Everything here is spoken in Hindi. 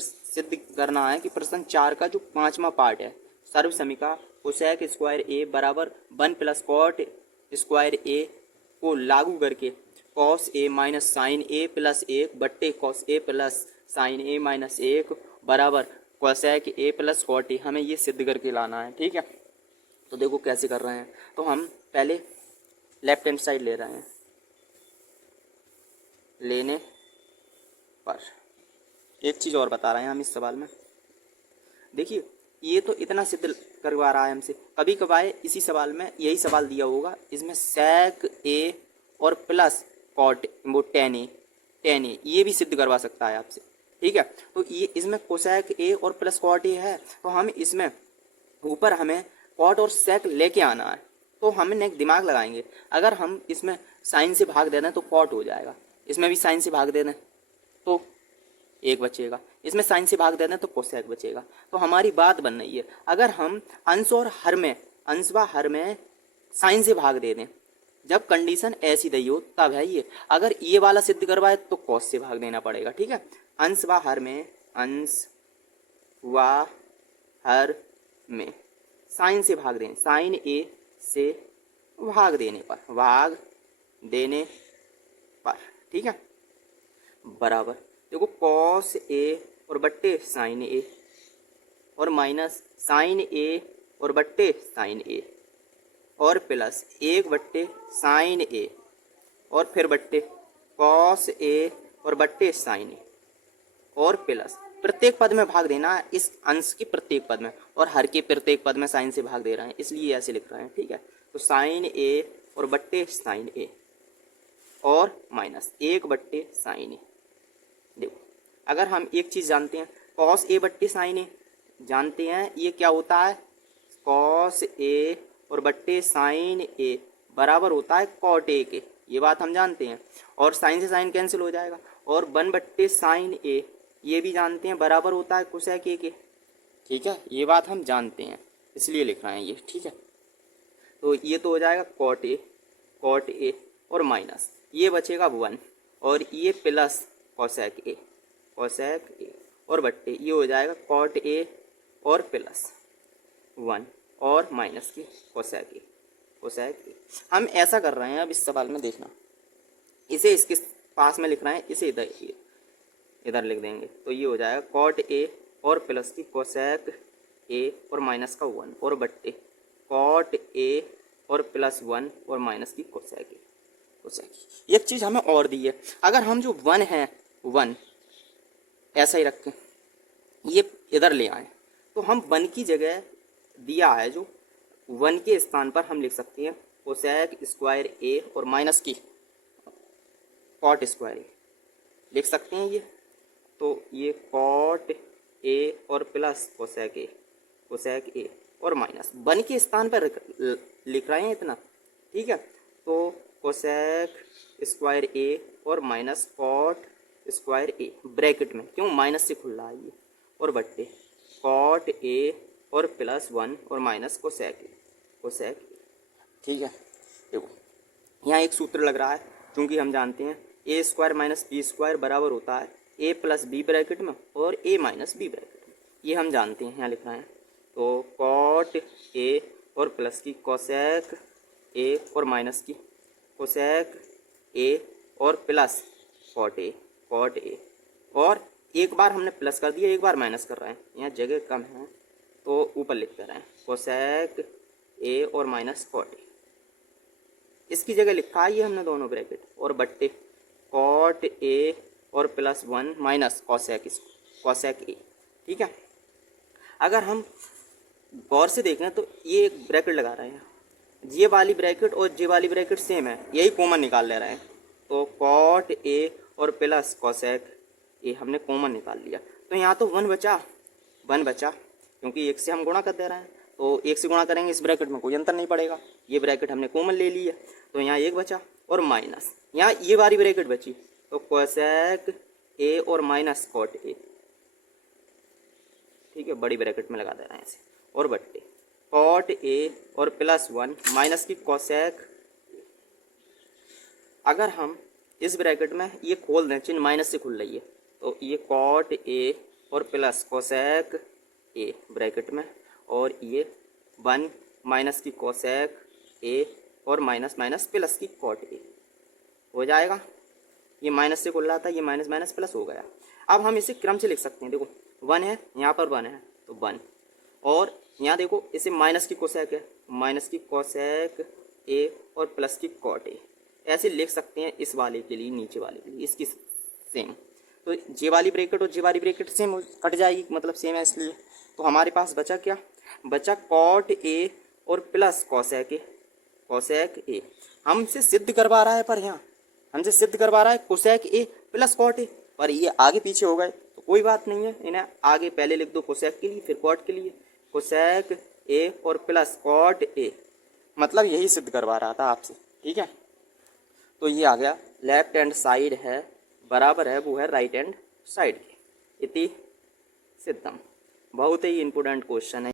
सिद्ध करना है कि प्रश्न 4 का जो 5वां पार्ट है, सर्व समीका कोसेक स्क्वायर ए बराबर 1 प्लस कॉट स्क्वायर ए को लागू करके cos A minus sine A plus 1 बट्टे cos A plus sine A minus 1 बराबर cosec A plus cot A, हमें ये सिद्ध करके लाना है। ठीक है, तो देखो कैसे कर रहे हैं। तो हम पहले लेफ्ट हैंड साइड ले रहे हैं, लेने पर एक चीज़ और बता रहे हैं हम इस सवाल में। देखिए ये तो इतना सिद्ध करवा रहा है हमसे, कभी कभार इसी सवाल में यही सवाल दिया होगा, इसमें सेक ए और प्लस कॉट वो टेन ए ये भी सिद्ध करवा सकता है आपसे। ठीक है, तो ये इसमें कोसेक ए और प्लस कॉट ए है, तो हम इसमें ऊपर हमें कॉट और सेक लेके आना है, तो हमने दिमाग लगाएंगे। अगर हम इसमें साइन से भाग दे दें तो कॉट हो जाएगा, इसमें भी साइन से भाग दे दें तो एक बचेगा, इसमें साइन से भाग दे दें तो कोसेक बचेगा। तो हमारी बात बन रही है, अगर हम अंश और हर में अंश व हर में साइन से भाग दे दें, जब कंडीशन ऐसी दी हो तब है ये। अगर ये वाला सिद्ध करवाए तो कॉस से भाग देना पड़ेगा। ठीक है, अंश व हर में अंश व हर में साइन से भाग दें, साइन ए से भाग देने पर ठीक है, बराबर देखो कॉस ए और बट्टे साइन ए और माइनस साइन ए और बट्टे साइन ए और प्लस 1 बट्टे साइन ए और फिर बट्टे कॉस ए और बट्टे साइन ए और प्लस प्रत्येक पद में भाग देना है, इस अंश की प्रत्येक पद में, और हर के प्रत्येक पद में साइन से भाग दे रहे हैं, इसलिए ऐसे लिख रहे हैं। ठीक है, तो साइन ए और बट्टे साइन ए और माइनस 1 बट्टे साइन ए। देखो अगर हम एक चीज़ जानते हैं, कॉस ए बट्टे साइन ए जानते हैं, ये क्या होता है, कॉस ए और बट्टे साइन ए बराबर होता है कॉट ए के, ये बात हम जानते हैं, और साइन से साइन कैंसिल हो जाएगा, और 1 बट्टे साइन ए ये भी जानते हैं बराबर होता है कोसेक ए के। ठीक है, ये बात हम जानते हैं, इसलिए लिख रहे हैं ये। ठीक है, तो ये तो हो जाएगा कॉट ए और माइनस ये बचेगा 1 और ये प्लस कोसेक ए और बट्टे ये हो जाएगा कॉट ए और प्लस 1 और माइनस की कोसेक ए। हम ऐसा कर रहे हैं, अब इस सवाल में देखना, इसे इसके पास में लिख रहे हैं, इसे इधर लिख देंगे, तो ये हो जाएगा कॉट ए और प्लस की कोसेक ए और माइनस का 1 और बट्टे कॉट ए और प्लस 1 और माइनस की कोसेक ए। एक चीज़ हमें और दी है, अगर हम जो 1 है 1 ऐसा ही रखें, ये इधर ले आए, तो हम 1 की जगह दिया है जो 1 के स्थान पर हम लिख सकते हैं कोसेक स्क्वायर ए और माइनस की कॉट स्क्वायर ए लिख सकते हैं ये, तो ये कॉट ए और प्लस कोसेक ए और माइनस 1 के स्थान पर लिख रहे हैं इतना। ठीक है, तो कोसेक स्क्वायर ए और minus cot square A bracket में, क्यों माइनस से खुल रहा है ये, और बट्टे कॉट ए और प्लस 1 और माइनस कोसेक ए। ठीक है, देखो यहाँ एक सूत्र लग रहा है, क्योंकि हम जानते हैं ए स्क्वायर माइनस बी स्क्वायर बराबर होता है ए प्लस बी ब्रैकेट में और ए माइनस बी ब्रैकेट में, ये हम जानते हैं, यहाँ लिख रहे हैं। तो कॉट ए और प्लस की कोसेक ए और माइनस की कोसेक ए और प्लस कॉट ए और एक बार हमने प्लस कर दिया, एक बार माइनस कर रहे हैं, यहाँ जगह कम है तो ऊपर लिखते रहे हैं कोसेक ए और माइनस कॉट ए, इसकी जगह लिखा है ये हमने दोनों ब्रैकेट, और बट्टे कॉट ए और प्लस 1 माइनस कोसेक ए। ठीक है, अगर हम गौर से देखें तो ये एक ब्रैकेट लगा रहे हैं, ये वाली ब्रैकेट और ये वाली ब्रैकेट सेम है, यही कॉमन निकाल ले रहे हैं, तो कॉट ए और प्लस कोसेक ए हमने कॉमन निकाल लिया, तो यहाँ तो 1 बचा, क्योंकि 1 से हम गुणा कर दे रहे हैं, तो 1 से गुणा करेंगे, इस ब्रैकेट में कोई अंतर नहीं पड़ेगा, ये ब्रैकेट हमने कॉमन ले ली है, तो यहाँ 1 बचा, और माइनस यहाँ ये वाली ब्रैकेट बची, तो कोसेक ए और माइनस कॉट ए। ठीक है, बड़ी ब्रैकेट में लगा दे रहे हैं ऐसे, और बट्टे कॉट ए और प्लस 1 माइनस की कोसेक। अगर हम इस ब्रैकेट में ये खोल दें, चिन्ह माइनस से खुल रही है, तो ये कॉट ए और प्लस कोसेक ए ब्रैकेट में, और ये 1 माइनस की कोसेक ए और माइनस माइनस प्लस की कॉट ए हो जाएगा। ये माइनस से खुल रहा था, ये माइनस माइनस प्लस हो गया। अब हम इसे क्रम से लिख सकते हैं। देखो 1 है, यहाँ पर 1 है तो 1, और यहाँ देखो इसे माइनस की कोसेक है, माइनस की कोसेक ए और प्लस की कॉट ए, ऐसे लिख सकते हैं इस वाले के लिए, नीचे वाले के लिए इसकी सेम। तो जे वाली ब्रैकेट और जे वाली ब्रैकेट सेम कट जाएगी, मतलब सेम है इसलिए। तो हमारे पास बचा क्या, बचा कॉट ए और प्लस कोसेक ए, कोसेक ए हमसे सिद्ध करवा रहा है, पर यहाँ हमसे सिद्ध करवा रहा है cosec A plus cot A, पर ये आगे पीछे हो गए तो कोई बात नहीं है, इन्हें आगे पहले लिख दो कोसेक के लिए फिर कॉट के लिए, कोसेक ए और प्लस कॉट ए, मतलब यही सिद्ध करवा रहा था आपसे। ठीक है, तो ये आ गया लेफ्ट हैंड साइड है बराबर है वो है राइट हैंड साइड के, इति सिद्धम। बहुत ही इंपॉर्टेंट क्वेश्चन है।